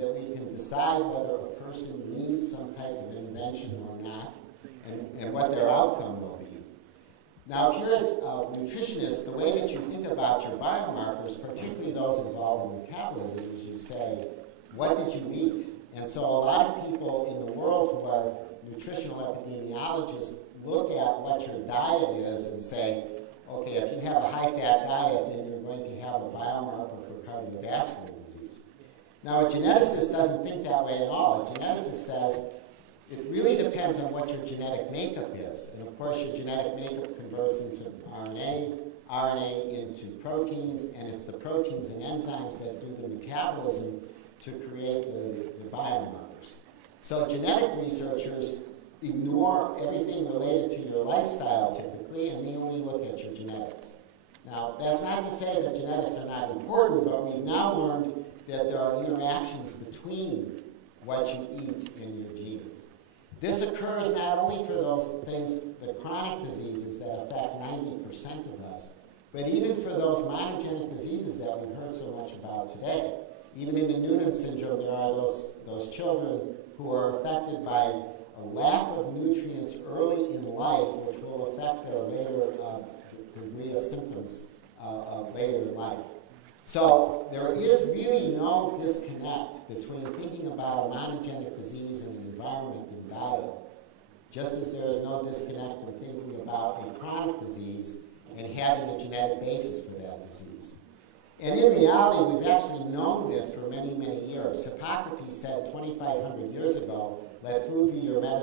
that we can decide whether a person needs some type of intervention or not, and what their outcome will be. Now, if you're a nutritionist, the way that you think about your biomarkers, particularly those involved in metabolism, is you say, what did you eat? And so a lot of people in the world who are nutritional epidemiologists look at what your diet is and say, okay, if you have a high-fat diet, then you're going to have a biomarker for cardiovascular disease. Now, a geneticist doesn't think that way at all. A geneticist says, it really depends on what your genetic makeup is. And of course, your genetic makeup converts into RNA, RNA into proteins, and it's the proteins and enzymes that do the metabolism to create the biomarkers. So genetic researchers ignore everything related to your lifestyle typically, and they only look at your genetics. Now, that's not to say that genetics are not important, but we've now learned that there are interactions between what you eat and your genes. This occurs not only for those things, the chronic diseases that affect 90% of us, but even for those monogenic diseases that we've heard so much about today. Even in the Noonan syndrome, there are those children who are affected by a lack of nutrients early in life, which will affect their later degree of symptoms later in life. So there is really no disconnect between thinking about a monogenic disease and the environment and diet, just as there is no disconnect with thinking about a chronic disease and having a genetic basis for that disease. And in reality, we've actually known this for many, many years. Hippocrates said 2,500 years ago, let food be your medicine.